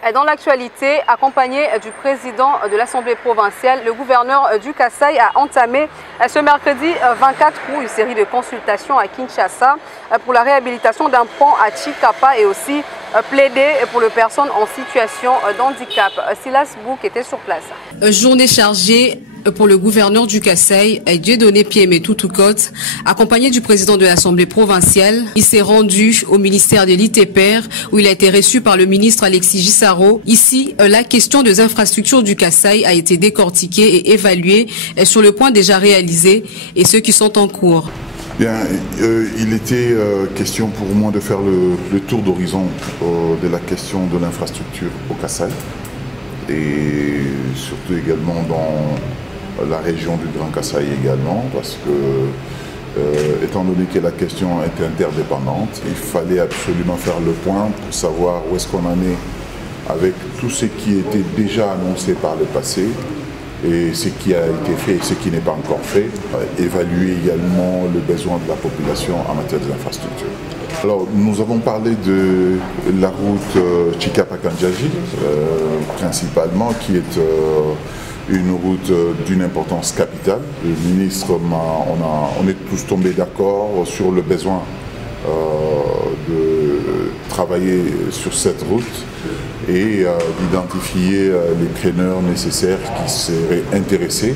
Dans l'actualité, accompagné du président de l'Assemblée provinciale, le gouverneur du Kasaï a entamé ce mercredi 24 août une série de consultations à Kinshasa pour la réhabilitation d'un pont à Chikapa et aussi plaider pour les personnes en situation d'handicap. Silas Bouk était sur place. Journée chargée pour le gouverneur du Kasaï, Dieudonné Piémé-Toutoukot, accompagné du président de l'Assemblée provinciale. Il s'est rendu au ministère de l'ITPR où il a été reçu par le ministre Alexis Gisaro. Ici, la question des infrastructures du Kasaï a été décortiquée et évaluée sur le point déjà réalisé et ceux qui sont en cours. Bien, il était question pour moi de faire le tour d'horizon de la question de l'infrastructure au Kasaï et surtout également dans la région du Grand Kasaï également, parce que étant donné que la question était interdépendante, il fallait absolument faire le point pour savoir où est-ce qu'on en est avec tout ce qui était déjà annoncé par le passé et ce qui a été fait et ce qui n'est pas encore fait, évaluer également le besoin de la population en matière d'infrastructures. Alors, nous avons parlé de la route Chikapa-Kandiaji, principalement, qui est une route d'une importance capitale. Le ministre, on est tous tombés d'accord sur le besoin de travailler sur cette route et d'identifier les preneurs nécessaires qui seraient intéressés.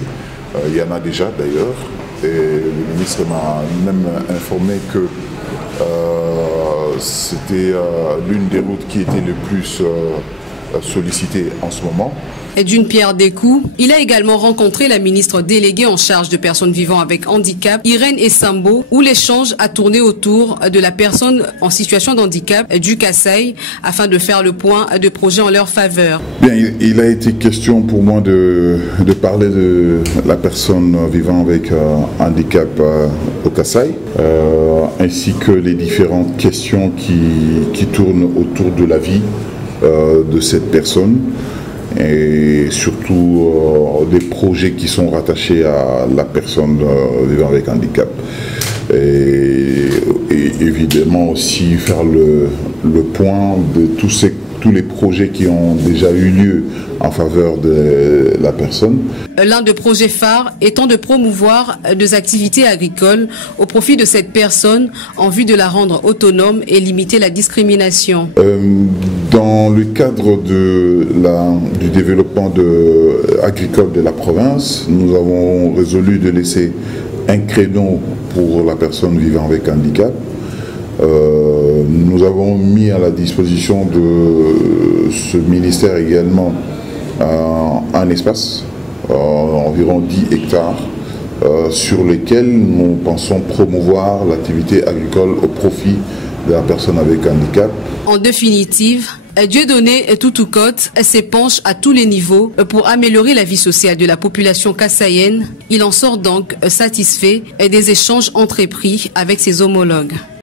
Il y en a déjà d'ailleurs. Et le ministre m'a même informé que c'était l'une des routes qui était le plus sollicitée en ce moment. Et d'une pierre des coups, il a également rencontré la ministre déléguée en charge de personnes vivant avec handicap, Irène Essambo, où l'échange a tourné autour de la personne en situation de handicap du Kasaï afin de faire le point de projets en leur faveur. Bien, il a été question pour moi de parler de la personne vivant avec handicap au Kasaï, ainsi que les différentes questions qui tournent autour de la vie de cette personne. Et surtout des projets qui sont rattachés à la personne vivant avec handicap. Et évidemment aussi faire le point de tous les projets qui ont déjà eu lieu en faveur de la personne. L'un des projets phares étant de promouvoir des activités agricoles au profit de cette personne en vue de la rendre autonome et limiter la discrimination. Dans le cadre du développement agricole de la province, nous avons résolu de laisser un créneau pour la personne vivant avec handicap. Nous avons mis à la disposition de ce ministère également un espace, environ 10 hectares, sur lesquels nous pensons promouvoir l'activité agricole au profit de la personne avec handicap. En définitive, Dieudonné Toutoukot s'épanche à tous les niveaux pour améliorer la vie sociale de la population kassaïenne. Il en sort donc satisfait des échanges entrepris avec ses homologues.